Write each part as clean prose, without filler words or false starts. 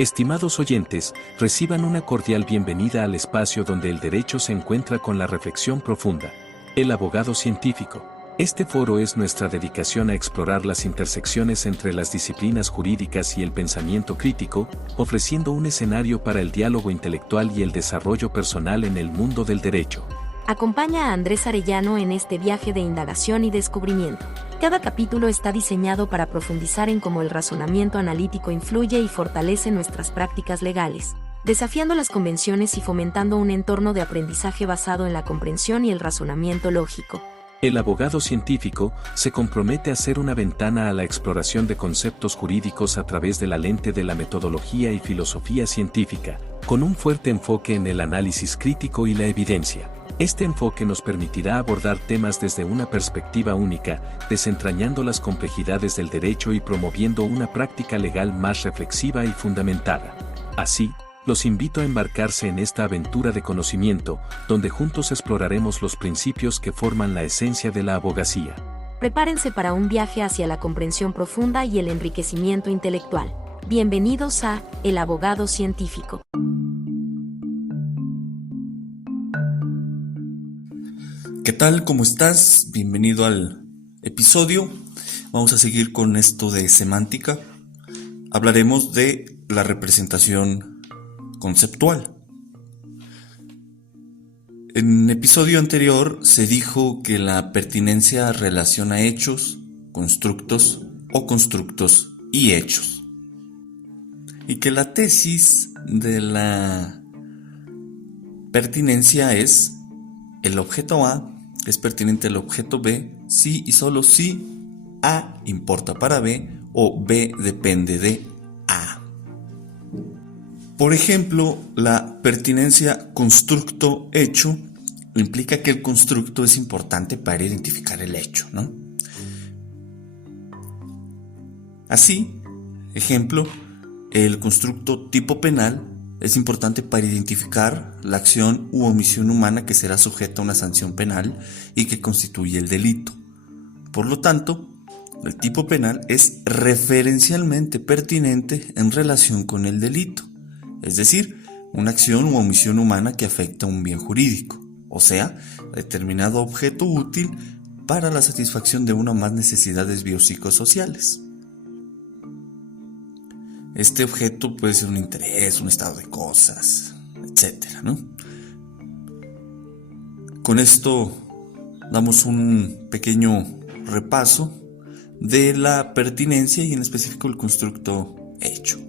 Estimados oyentes, reciban una cordial bienvenida al espacio donde el derecho se encuentra con la reflexión profunda. El abogado científico. Este foro es nuestra dedicación a explorar las intersecciones entre las disciplinas jurídicas y el pensamiento crítico, ofreciendo un escenario para el diálogo intelectual y el desarrollo personal en el mundo del derecho. Acompaña a Andrés Arellano en este viaje de indagación y descubrimiento. Cada capítulo está diseñado para profundizar en cómo el razonamiento analítico influye y fortalece nuestras prácticas legales, desafiando las convenciones y fomentando un entorno de aprendizaje basado en la comprensión y el razonamiento lógico. El abogado científico se compromete a ser una ventana a la exploración de conceptos jurídicos a través de la lente de la metodología y filosofía científica, con un fuerte enfoque en el análisis crítico y la evidencia. Este enfoque nos permitirá abordar temas desde una perspectiva única, desentrañando las complejidades del derecho y promoviendo una práctica legal más reflexiva y fundamentada. Así, los invito a embarcarse en esta aventura de conocimiento, donde juntos exploraremos los principios que forman la esencia de la abogacía. Prepárense para un viaje hacia la comprensión profunda y el enriquecimiento intelectual. Bienvenidos a El Abogado Científico. ¿Qué tal? ¿Cómo estás? Bienvenido al episodio. Vamos a seguir con esto de semántica. Hablaremos de la representación conceptual. En el episodio anterior se dijo que la pertinencia relaciona hechos, constructos o constructos y hechos. Y que la tesis de la pertinencia es: el objeto A es pertinente al objeto B si y solo si A importa para B o B depende de A. Por ejemplo, la pertinencia constructo-hecho implica que el constructo es importante para identificar el hecho, ¿no? Así, ejemplo, el constructo tipo penal es importante para identificar la acción u omisión humana que será sujeta a una sanción penal y que constituye el delito. Por lo tanto, el tipo penal es referencialmente pertinente en relación con el delito, es decir, una acción u omisión humana que afecta a un bien jurídico, o sea, determinado objeto útil para la satisfacción de una o más necesidades biopsicosociales. Este objeto puede ser un interés, un estado de cosas, etcétera, ¿no? Con esto damos un pequeño repaso de la pertinencia y en específico el constructo hecho.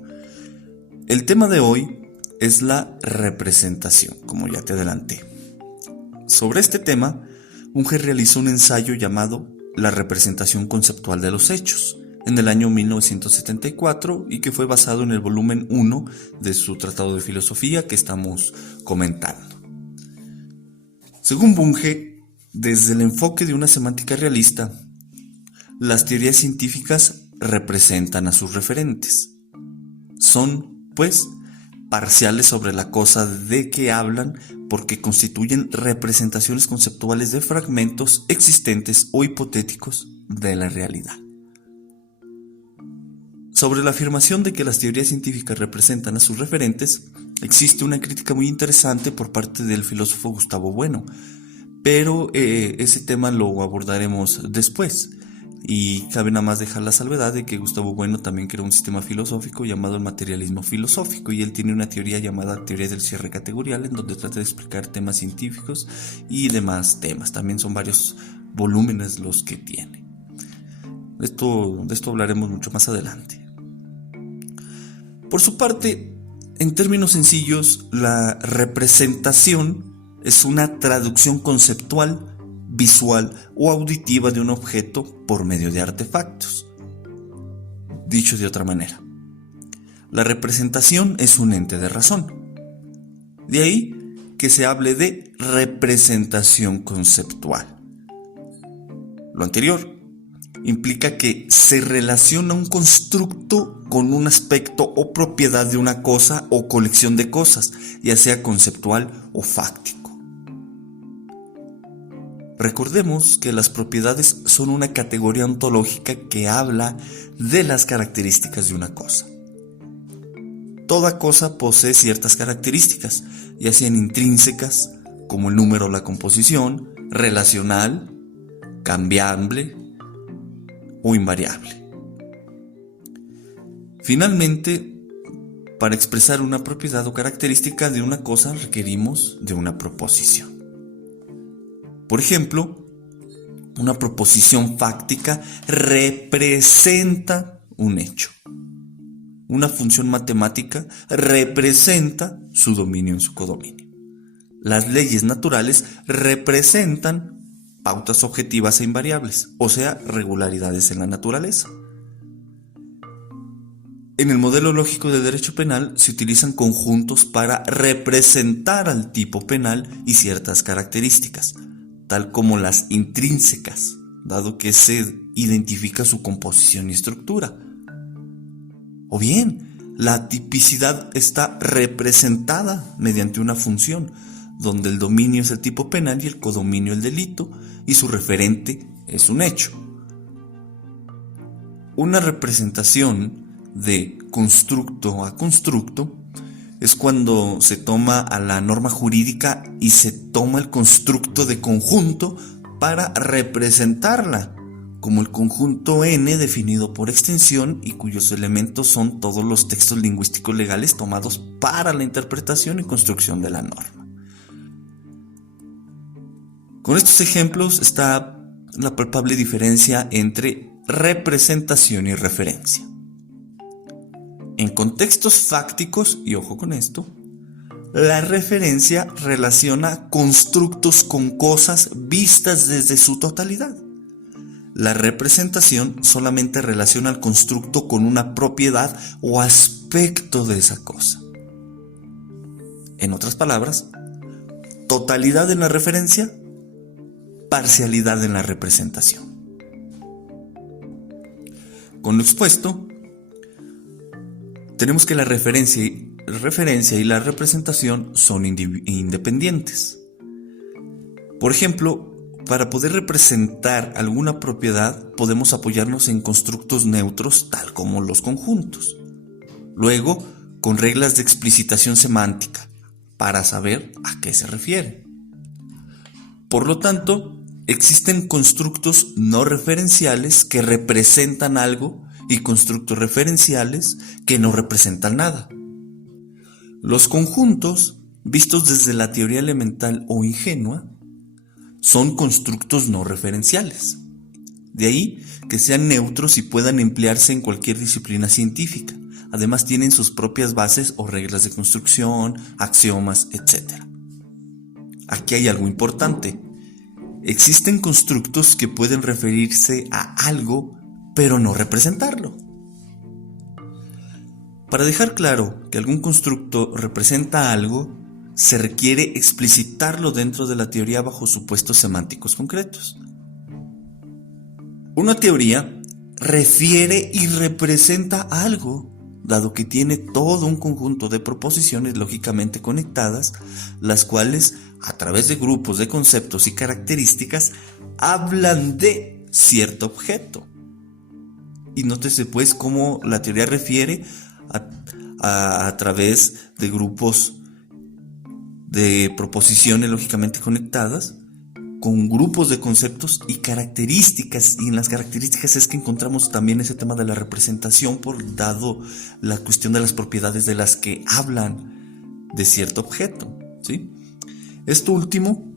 El tema de hoy es la representación, como ya te adelanté. Sobre este tema, Unge realizó un ensayo llamado La representación conceptual de los hechos, en el año 1974 y que fue basado en el volumen 1 de su tratado de filosofía que estamos comentando. Según Bunge, desde el enfoque de una semántica realista, las teorías científicas representan a sus referentes. Son, pues, parciales sobre la cosa de que hablan porque constituyen representaciones conceptuales de fragmentos existentes o hipotéticos de la realidad. Sobre la afirmación de que las teorías científicas representan a sus referentes, existe una crítica muy interesante por parte del filósofo Gustavo Bueno, pero ese tema lo abordaremos después. Y cabe nada más dejar la salvedad de que Gustavo Bueno también creó un sistema filosófico llamado el materialismo filosófico, y él tiene una teoría llamada teoría del cierre categorial, en donde trata de explicar temas científicos y demás temas. También son varios volúmenes los que tiene. De esto hablaremos mucho más adelante. Por su parte, en términos sencillos, la representación es una traducción conceptual, visual o auditiva de un objeto por medio de artefactos. Dicho de otra manera, la representación es un ente de razón. De ahí que se hable de representación conceptual. Lo anterior implica que se relaciona un constructo con un aspecto o propiedad de una cosa o colección de cosas, ya sea conceptual o fáctico. Recordemos que las propiedades son una categoría ontológica que habla de las características de una cosa. toda cosa posee ciertas características, ya sean intrínsecas, como el número o la composición, relacional, cambiable o invariable. Finalmente, para expresar una propiedad o característica de una cosa requerimos de una proposición. Por ejemplo, una proposición fáctica representa un hecho. Una función matemática representa su dominio en su codominio. Las leyes naturales representan pautas objetivas e invariables, o sea, regularidades en la naturaleza. En el modelo lógico de derecho penal se utilizan conjuntos para representar al tipo penal y ciertas características, tal como las intrínsecas, dado que se identifica su composición y estructura. O bien, la tipicidad está representada mediante una función, donde el dominio es el tipo penal y el codominio el delito, y su referente es un hecho. Una representación de constructo a constructo es cuando se toma a la norma jurídica y se toma el constructo de conjunto para representarla, como el conjunto N definido por extensión y cuyos elementos son todos los textos lingüísticos legales tomados para la interpretación y construcción de la norma. Con estos ejemplos está la palpable diferencia entre representación y referencia. En contextos fácticos, y ojo con esto, la referencia relaciona constructos con cosas vistas desde su totalidad. La representación solamente relaciona al constructo con una propiedad o aspecto de esa cosa. En otras palabras, totalidad en la referencia, parcialidad en la representación. Con lo expuesto, tenemos que la referencia y la representación son independientes. Por ejemplo, para poder representar alguna propiedad podemos apoyarnos en constructos neutros tal como los conjuntos. Luego, con reglas de explicitación semántica para saber a qué se refiere. Por lo tanto, existen constructos no referenciales que representan algo y constructos referenciales que no representan nada. Los conjuntos, vistos desde la teoría elemental o ingenua, son constructos no referenciales. De ahí que sean neutros y puedan emplearse en cualquier disciplina científica. Además tienen sus propias bases o reglas de construcción, axiomas, etc. Aquí hay algo importante. Existen constructos que pueden referirse a algo, pero no representarlo. Para dejar claro que algún constructo representa algo, se requiere explicitarlo dentro de la teoría bajo supuestos semánticos concretos. Una teoría refiere y representa algo, dado que tiene todo un conjunto de proposiciones lógicamente conectadas, las cuales, a través de grupos de conceptos y características, hablan de cierto objeto. Y nótese pues cómo la teoría refiere a través de grupos de proposiciones lógicamente conectadas, con grupos de conceptos y características, y en las características es que encontramos también ese tema de la representación por dado la cuestión de las propiedades de las que hablan de cierto objeto, ¿sí? Esto último,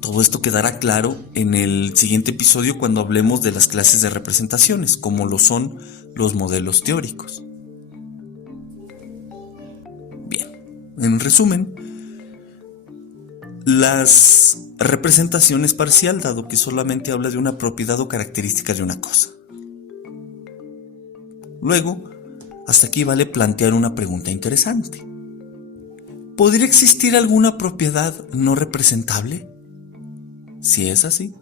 todo esto quedará claro en el siguiente episodio cuando hablemos de las clases de representaciones, como lo son los modelos teóricos. Bien, en resumen, las representación es parcial, dado que solamente habla de una propiedad o característica de una cosa. Luego, hasta aquí vale plantear una pregunta interesante. ¿Podría existir alguna propiedad no representable? Si es así,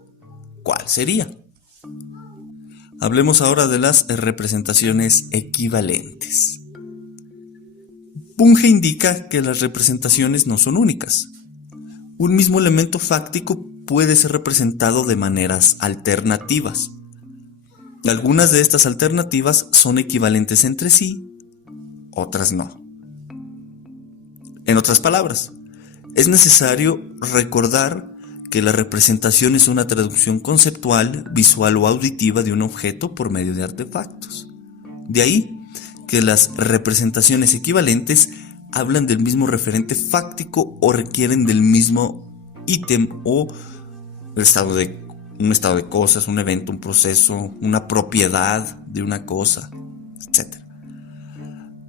¿cuál sería? Hablemos ahora de las representaciones equivalentes. Bunge indica que las representaciones no son únicas. Un mismo elemento fáctico puede ser representado de maneras alternativas. Algunas de estas alternativas son equivalentes entre sí, otras no. En otras palabras, es necesario recordar que la representación es una traducción conceptual, visual o auditiva de un objeto por medio de artefactos. De ahí que las representaciones equivalentes hablan del mismo referente fáctico o requieren del mismo ítem o un estado de cosas, un evento, un proceso, una propiedad de una cosa, etc.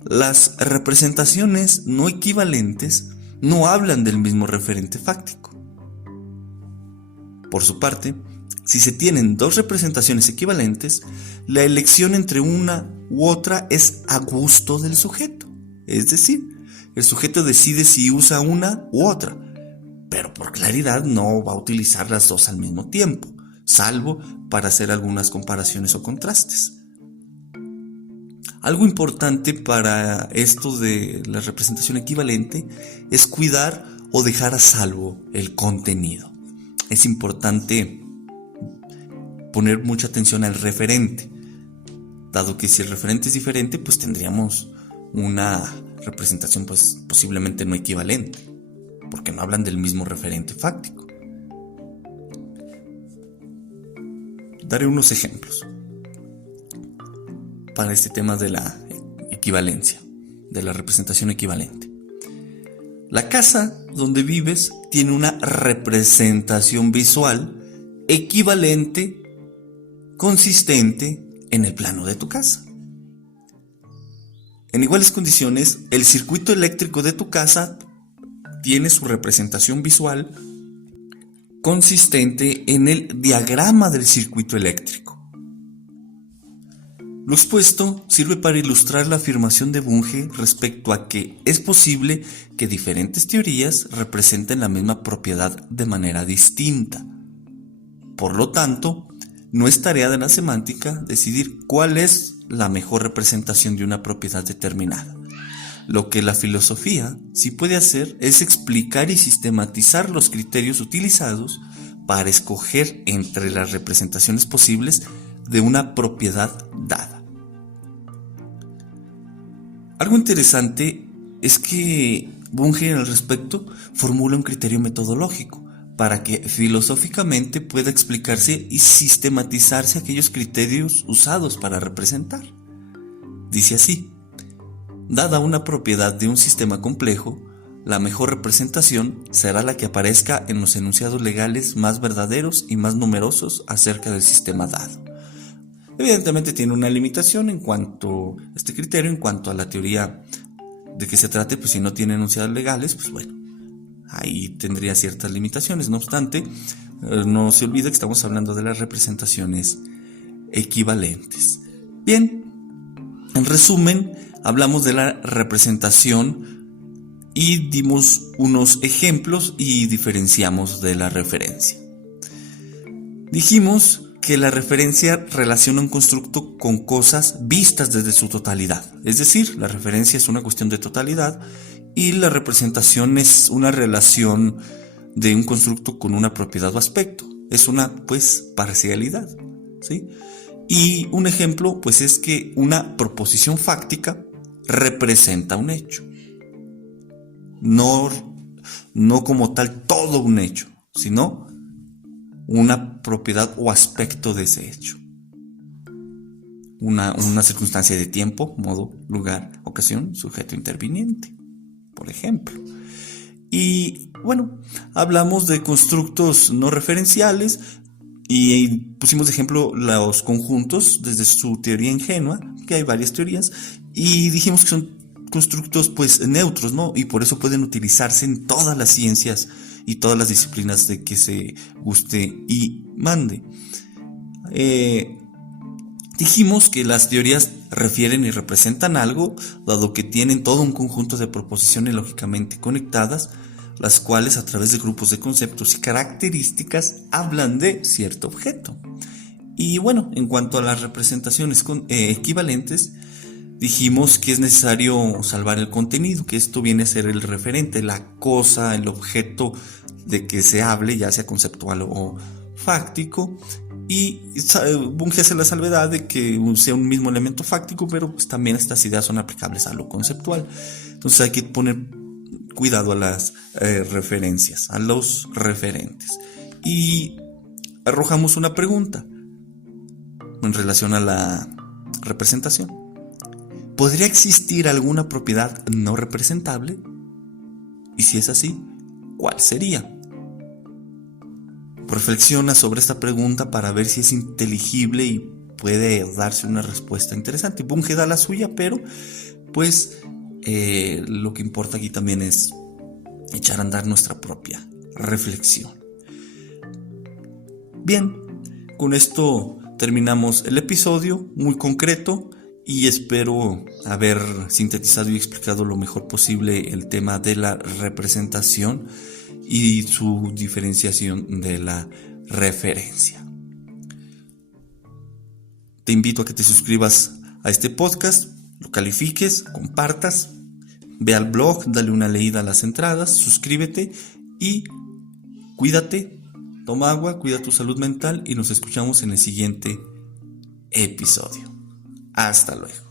Las representaciones no equivalentes no hablan del mismo referente fáctico. Por su parte, si se tienen dos representaciones equivalentes, la elección entre una u otra es a gusto del sujeto. Es decir, el sujeto decide si usa una u otra, pero por claridad no va a utilizar las dos al mismo tiempo, salvo para hacer algunas comparaciones o contrastes. Algo importante para esto de la representación equivalente es cuidar o dejar a salvo el contenido. Es importante poner mucha atención al referente, dado que si el referente es diferente, pues tendríamos una representación pues posiblemente no equivalente, porque no hablan del mismo referente fáctico. Daré unos ejemplos para este tema de la equivalencia, de la representación equivalente. La casa donde vives tiene una representación visual equivalente, consistente en el plano de tu casa. En iguales condiciones, el circuito eléctrico de tu casa tiene su representación visual consistente en el diagrama del circuito eléctrico. Lo expuesto sirve para ilustrar la afirmación de Bunge respecto a que es posible que diferentes teorías representen la misma propiedad de manera distinta. Por lo tanto, no es tarea de la semántica decidir cuál es la mejor representación de una propiedad determinada. Lo que la filosofía sí puede hacer es explicar y sistematizar los criterios utilizados para escoger entre las representaciones posibles de una propiedad dada. Algo interesante es que Bunge al respecto formula un criterio metodológico para que filosóficamente pueda explicarse y sistematizarse aquellos criterios usados para representar. Dice así: dada una propiedad de un sistema complejo, la mejor representación será la que aparezca en los enunciados legales más verdaderos y más numerosos acerca del sistema dado. Evidentemente tiene una limitación en cuanto a este criterio, en cuanto a la teoría de que se trate, pues si no tiene enunciados legales, pues bueno, ahí tendría ciertas limitaciones. No obstante, no se olvide que estamos hablando de las representaciones equivalentes. Bien, en resumen, hablamos de la representación y dimos unos ejemplos y diferenciamos de la referencia. Dijimos que la referencia relaciona un constructo con cosas vistas desde su totalidad. Es decir, la referencia es una cuestión de totalidad y la representación es una relación de un constructo con una propiedad o aspecto. Es una, pues, parcialidad, ¿sí? Y un ejemplo, pues, es que una proposición fáctica representa un hecho. No como tal todo un hecho, sino una propiedad o aspecto de ese hecho. Una circunstancia de tiempo, modo, lugar, ocasión, sujeto interviniente, por ejemplo. Y bueno, hablamos de constructos no referenciales y pusimos de ejemplo los conjuntos desde su teoría ingenua, que hay varias teorías, y dijimos que son constructos pues neutros, ¿no? Y por eso pueden utilizarse en todas las ciencias y todas las disciplinas de que se guste y mande. Dijimos que las teorías refieren y representan algo, dado que tienen todo un conjunto de proposiciones lógicamente conectadas, las cuales a través de grupos de conceptos y características hablan de cierto objeto. Y bueno, en cuanto a las representaciones equivalentes, dijimos que es necesario salvar el contenido, que esto viene a ser el referente, la cosa, el objeto de que se hable, ya sea conceptual o fáctico. Y Bunge hace la salvedad de que sea un mismo elemento fáctico, pero pues también estas ideas son aplicables a lo conceptual. Entonces hay que cuidado a las referencias, a los referentes. Y arrojamos una pregunta en relación a la representación. ¿Podría existir alguna propiedad no representable? Y si es así, ¿cuál sería? Reflexiona sobre esta pregunta para ver si es inteligible y puede darse una respuesta interesante. Bunge da la suya, pero pues lo que importa aquí también es echar a andar nuestra propia reflexión. Bien, con esto terminamos el episodio, muy concreto, y espero haber sintetizado y explicado lo mejor posible el tema de la representación y su diferenciación de la referencia. Te invito a que te suscribas a este podcast, lo califiques, compartas, ve al blog, dale una leída a las entradas, suscríbete y cuídate, toma agua, cuida tu salud mental y nos escuchamos en el siguiente episodio. Hasta luego.